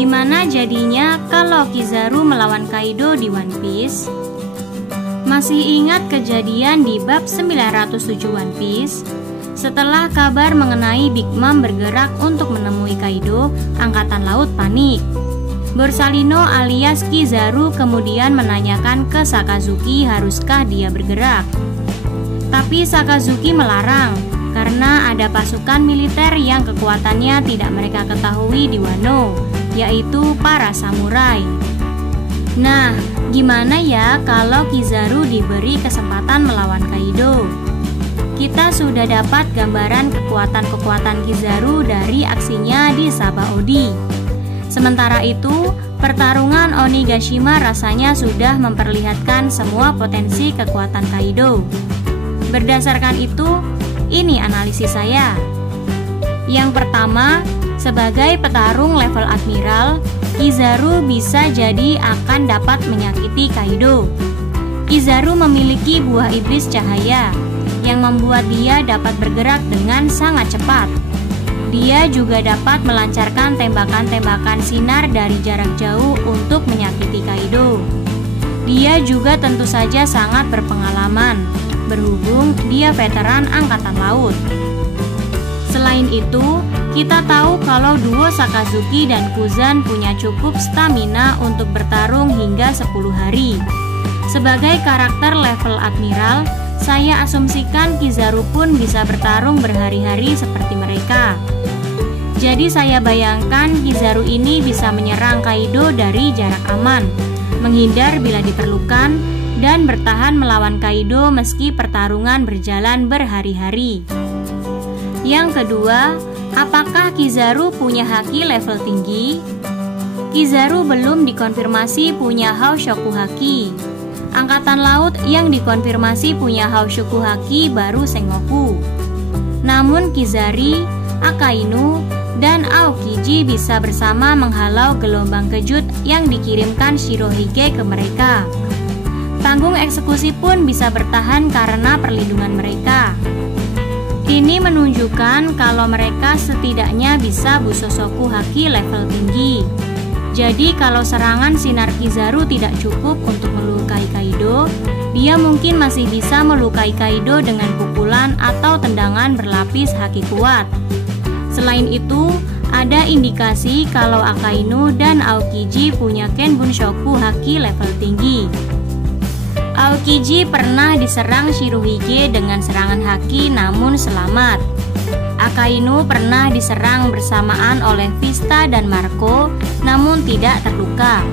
Gimana jadinya kalau Kizaru melawan Kaido di One Piece? Masih ingat kejadian di bab 907 One Piece? Setelah kabar mengenai Big Mom bergerak untuk menemui Kaido, Angkatan Laut panik. Borsalino alias Kizaru kemudian menanyakan ke Sakazuki haruskah dia bergerak. Tapi Sakazuki melarang karena ada pasukan militer yang kekuatannya tidak mereka ketahui di Wano, yaitu para samurai. Nah, gimana ya kalau Kizaru diberi kesempatan melawan Kaido? Kita sudah dapat gambaran kekuatan-kekuatan Kizaru dari aksinya di Sabaody. Sementara itu, pertarungan Onigashima rasanya sudah memperlihatkan semua potensi kekuatan Kaido. Berdasarkan itu, ini analisis saya. Yang pertama, sebagai petarung level admiral, Kizaru bisa jadi akan dapat menyakiti Kaido. Kizaru memiliki buah iblis cahaya yang membuat dia dapat bergerak dengan sangat cepat. Dia juga dapat melancarkan tembakan-tembakan sinar dari jarak jauh untuk menyakiti Kaido. Dia juga tentu saja sangat berpengalaman, berhubung dia veteran Angkatan Laut. Selain itu, kita tahu kalau duo Sakazuki dan Kuzan punya cukup stamina untuk bertarung hingga 10 hari. Sebagai karakter level admiral, saya asumsikan Kizaru pun bisa bertarung berhari-hari seperti mereka. Jadi saya bayangkan Kizaru ini bisa menyerang Kaido dari jarak aman, menghindar bila diperlukan, dan bertahan melawan Kaido meski pertarungan berjalan berhari-hari. Yang kedua, apakah Kizaru punya haki level tinggi? Kizaru belum dikonfirmasi punya Haoshoku haki. Angkatan Laut yang dikonfirmasi punya Haoshoku haki baru Sengoku. Namun Kizari, Akainu, dan Aokiji bisa bersama menghalau gelombang kejut yang dikirimkan Shirohige ke mereka. Tanggung eksekusi pun bisa bertahan karena perlindungan mereka. Ini menunjukkan kalau mereka setidaknya bisa Busosoku haki level tinggi. Jadi kalau serangan sinar Kizaru tidak cukup untuk melukai Kaido, dia mungkin masih bisa melukai Kaido dengan pukulan atau tendangan berlapis haki kuat. Selain itu, ada indikasi kalau Akainu dan Aokiji punya Kenbunshoku haki level tinggi. Aokiji pernah diserang Shirohige dengan serangan haki namun selamat. Akainu pernah diserang bersamaan oleh Vista dan Marco namun tidak terluka.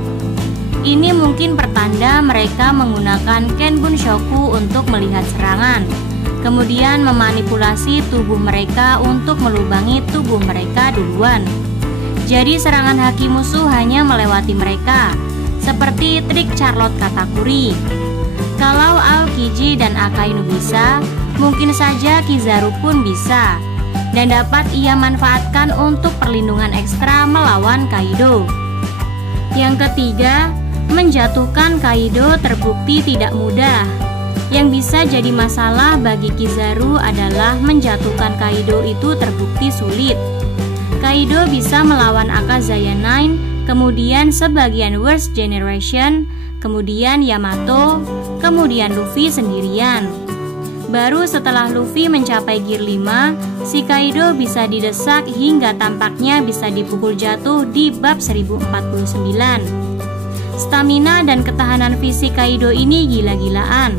Ini mungkin pertanda mereka menggunakan Kenbunshoku untuk melihat serangan, kemudian memanipulasi tubuh mereka untuk melubangi tubuh mereka duluan. Jadi serangan haki musuh hanya melewati mereka, seperti trik Charlotte Katakuri. Kalau Aokiji dan Akainu bisa, mungkin saja Kizaru pun bisa, dan dapat ia manfaatkan untuk perlindungan ekstra melawan Kaido. Yang ketiga, menjatuhkan Kaido terbukti tidak mudah. Yang bisa jadi masalah bagi Kizaru adalah menjatuhkan Kaido itu terbukti sulit. Kaido bisa melawan Akazaya 9, kemudian sebagian Worst Generation, kemudian Yamato, kemudian Luffy sendirian. Baru setelah Luffy mencapai Gear 5, si Kaido bisa didesak hingga tampaknya bisa dipukul jatuh di bab 1049. Stamina dan ketahanan fisik Kaido ini gila-gilaan.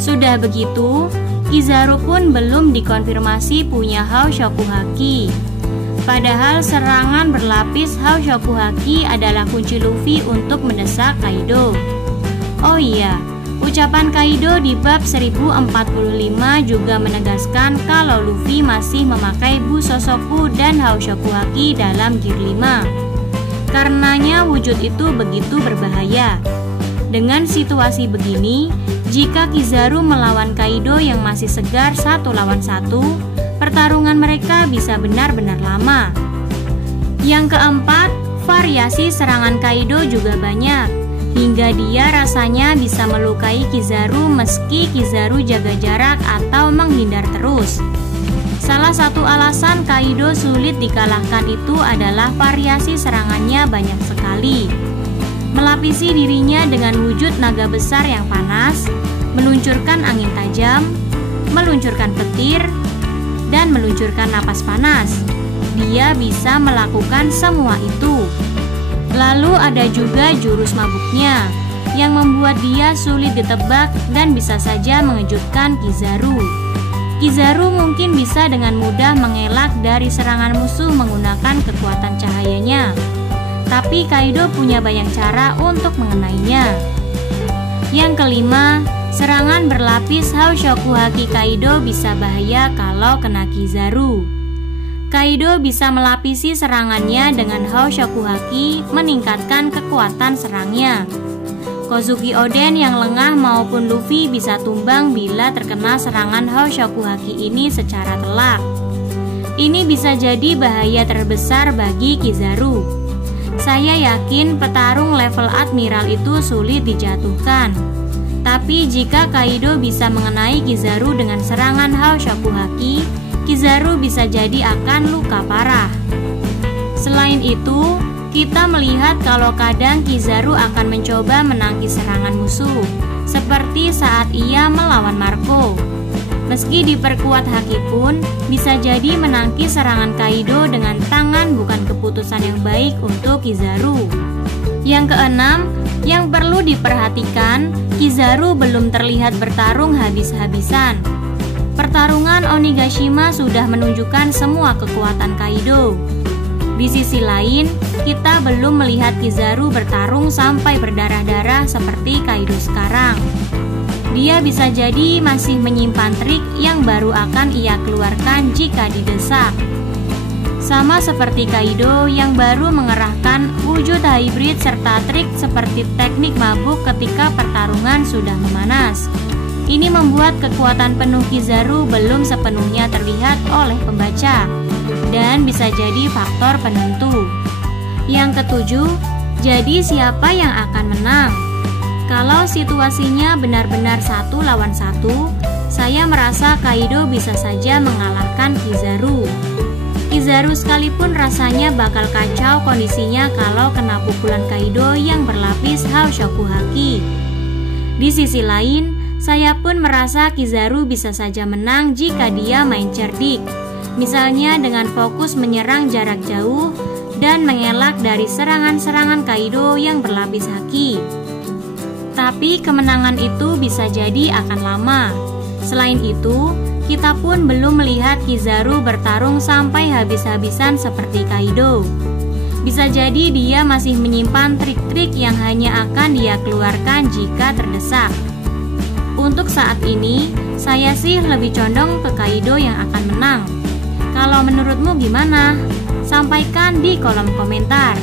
Sudah begitu, Kizaru pun belum dikonfirmasi punya Haoshoku haki. Padahal serangan berlapis Haoshoku haki adalah kunci Luffy untuk mendesak Kaido. Oh iya, ucapan Kaido di bab 1045 juga menegaskan kalau Luffy masih memakai Busosoku dan Haoshoku haki dalam Gear 5. Karenanya wujud itu begitu berbahaya. Dengan situasi begini, jika Kizaru melawan Kaido yang masih segar 1 lawan 1, pertarungan mereka bisa benar-benar lama. Yang keempat, variasi serangan Kaido juga banyak, hingga dia rasanya bisa melukai Kizaru meski Kizaru jaga jarak atau menghindar terus. Salah satu alasan Kaido sulit dikalahkan itu adalah variasi serangannya banyak sekali. Melapisi dirinya dengan wujud naga besar yang panas, meluncurkan angin tajam, meluncurkan petir, dan meluncurkan napas panas. Dia bisa melakukan semua itu. Lalu ada juga jurus mabuknya yang membuat dia sulit ditebak dan bisa saja mengejutkan Kizaru. Kizaru mungkin bisa dengan mudah mengelak dari serangan musuh menggunakan kekuatan cahayanya, tapi Kaido punya banyak cara untuk mengenainya. Yang kelima, serangan berlapis Haoshoku Haki Kaido bisa bahaya kalau kena Kizaru. Kaido bisa melapisi serangannya dengan Haoshoku Haki, meningkatkan kekuatan serangnya. Kozuki Oden yang lengah maupun Luffy bisa tumbang bila terkena serangan Haoshoku Haki ini secara telak. Ini bisa jadi bahaya terbesar bagi Kizaru. Saya yakin petarung level admiral itu sulit dijatuhkan. Tapi jika Kaido bisa mengenai Kizaru dengan serangan Haoshoku Haki, Kizaru bisa jadi akan luka parah. Selain itu, kita melihat kalau kadang Kizaru akan mencoba menangkis serangan musuh, seperti saat ia melawan Marco. Meski diperkuat haki pun, bisa jadi menangkis serangan Kaido dengan tangan bukan keputusan yang baik untuk Kizaru. Yang keenam, yang perlu diperhatikan, Kizaru belum terlihat bertarung habis-habisan. Pertarungan Onigashima sudah menunjukkan semua kekuatan Kaido. Di sisi lain, kita belum melihat Kizaru bertarung sampai berdarah-darah seperti Kaido sekarang. Dia bisa jadi masih menyimpan trik yang baru akan ia keluarkan jika didesak. Sama seperti Kaido yang baru mengerahkan wujud hybrid serta trik seperti teknik mabuk ketika pertarungan sudah memanas. Ini membuat kekuatan penuh Kizaru belum sepenuhnya terlihat oleh pembaca dan bisa jadi faktor penentu. Yang ketujuh, jadi siapa yang akan menang? Kalau situasinya benar-benar 1 lawan 1, saya merasa Kaido bisa saja mengalahkan Kizaru. Kizaru sekalipun rasanya bakal kacau kondisinya kalau kena pukulan Kaido yang berlapis Haoshoku Haki. Di sisi lain, saya pun merasa Kizaru bisa saja menang jika dia main cerdik, misalnya dengan fokus menyerang jarak jauh dan mengelak dari serangan-serangan Kaido yang berlapis haki. Tapi kemenangan itu bisa jadi akan lama. Selain itu, kita pun belum melihat Kizaru bertarung sampai habis-habisan seperti Kaido. Bisa jadi dia masih menyimpan trik-trik yang hanya akan dia keluarkan jika terdesak. Untuk saat ini, saya sih lebih condong ke Kaido yang akan menang. Kalau menurutmu gimana? Sampaikan di kolom komentar.